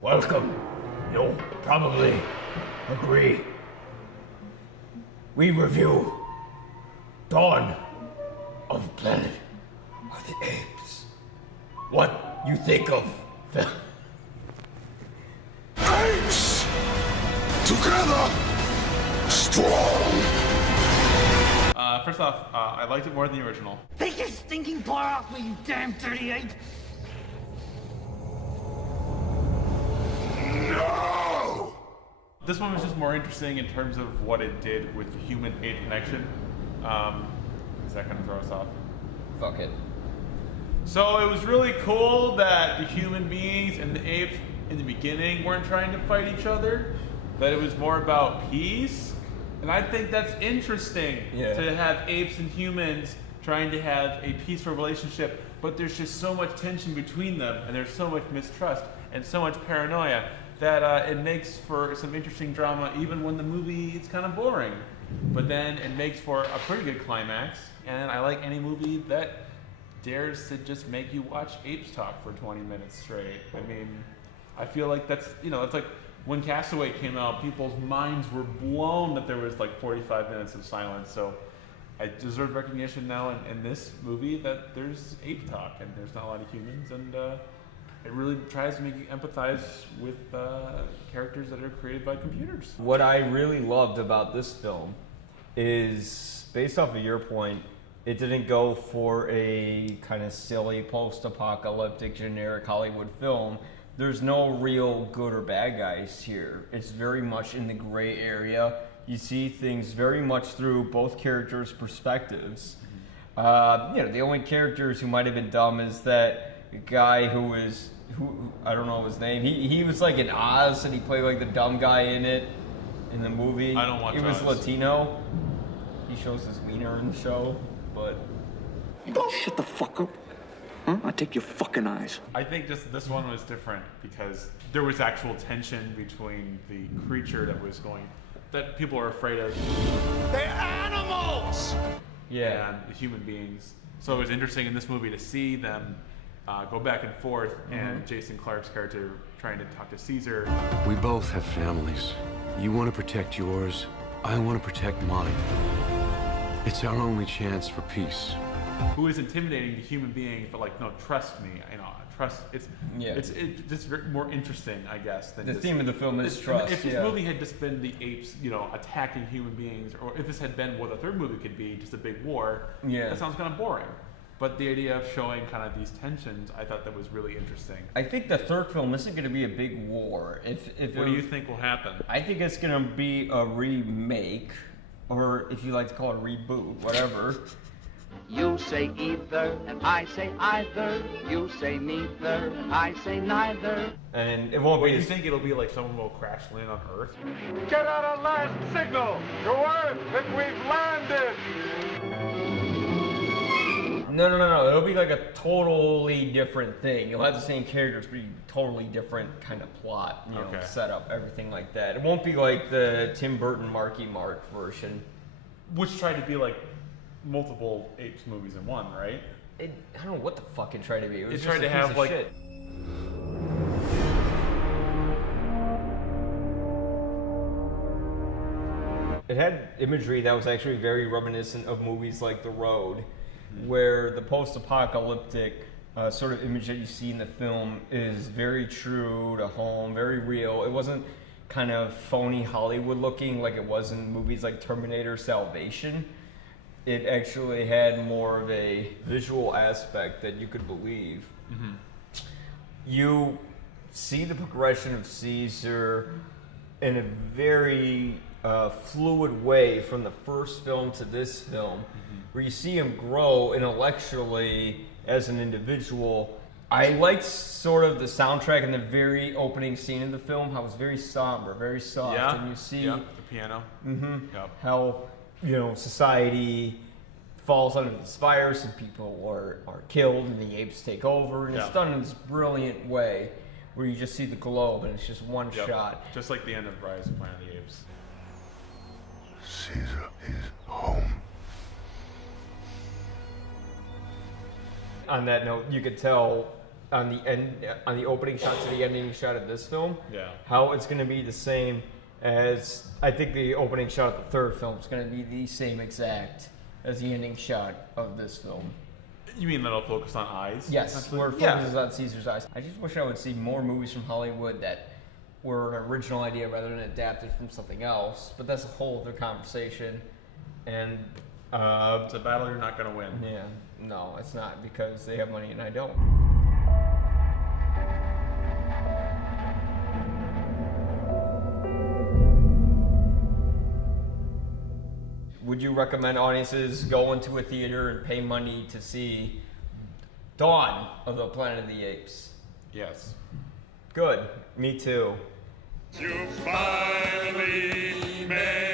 Welcome. You'll probably agree. We review Dawn of Planet of the Apes. What you think of film? Apes! Together! Strong! First off, I liked it more than the original. Take your stinking paw off me, you damn dirty ape! No! This one was just more interesting in terms of what it did with the human-ape connection. Is that gonna throw us off? Fuck it. So it was really cool that the human beings and the apes in the beginning weren't trying to fight each other, that it was more about peace. And I think that's interesting to have apes and humans trying to have a peaceful relationship, but there's just so much tension between them, and there's so much mistrust and so much paranoia that it makes for some interesting drama even when the movie is kind of boring. But then it makes for a pretty good climax, and I like any movie that dares to just make you watch apes talk for 20 minutes straight. I mean, I feel like that's, it's like when Castaway came out, people's minds were blown that there was like 45 minutes of silence. So I deserve recognition now in this movie that there's ape talk and there's not a lot of humans, and it really tries to make you empathize with characters that are created by computers. What I really loved about this film is, based off of your point, it didn't go for a kind of silly post-apocalyptic generic Hollywood film. There's no real good or bad guys here. It's very much in the gray area. You see things very much through both characters' perspectives. The only characters who might have been dumb is that guy who I don't know his name. He was like in Oz, and he played like the dumb guy in the movie. I don't watch He was Oz. Latino. He shows his wiener in the show, but Shut the fuck up. Huh? I'll take your fucking eyes. I think just this one was different because there was actual tension between the creature that people are afraid of. They're animals! yeah. And the human beings. So it was interesting in this movie to see them go back and forth, and Jason Clarke's character trying to talk to Caesar. We both have families. You want to protect yours, I want to protect mine. It's our only chance for peace. Who is intimidating to human beings, but like, no, trust me. Trust. It's just more interesting, I guess. Than The just, theme of the film is trust. If this movie had just been the apes, attacking human beings, or if this had been what a third movie could be, just a big war, that sounds kind of boring. But the idea of showing kind of these tensions, I thought that was really interesting. I think the third film isn't going to be a big war. What do you think will happen? I think it's going to be a remake, or if you like to call it a reboot, whatever. You say either, and I say either. You say neither, and I say neither. And it won't What be. do you think it'll be like? Someone will crash land on Earth? Get out a last signal to Earth that we've landed! No. It'll be like a totally different thing. You'll have the same characters, but totally different kind of plot, setup, everything like that. It won't be like the Tim Burton Marky Mark version. Which tried to be like multiple Apes movies in one, right? I don't know what the fuck it tried to be. It was It tried just a to have, piece of like- shit. It had imagery that was actually very reminiscent of movies like The Road, where the post-apocalyptic sort of image that you see in the film is very true to home, very real. It wasn't kind of phony Hollywood looking like it was in movies like Terminator Salvation. It actually had more of a visual aspect that you could believe. Mm-hmm. You see the progression of Caesar in a very fluid way from the first film to this film, where you see him grow intellectually as an individual. I liked sort of the soundtrack in the very opening scene of the film, how it's very somber, very soft, and you see the piano. how society falls under this virus and people are killed and the apes take over, and it's done in this brilliant way where you just see the globe and it's just one shot. Just like the end of Rise of Planet of the Apes. Caesar is home. On that note, you could tell on the end, on the opening shot to the ending shot of this film, Yeah. how it's going to be the same as I think the opening shot of the third film is going to be the same exact as the ending shot of this film. You mean that'll focus on eyes? Yes, where it focuses on Caesar's eyes. I just wish I would see more movies from Hollywood that were an original idea rather than adapted from something else. But that's a whole other conversation. And It's a battle you're not going to win. yeah, no, it's not because they have money and I don't. Would you recommend audiences go into a theater and pay money to see Dawn of the Planet of the Apes? Yes. Good. Me too. You finally made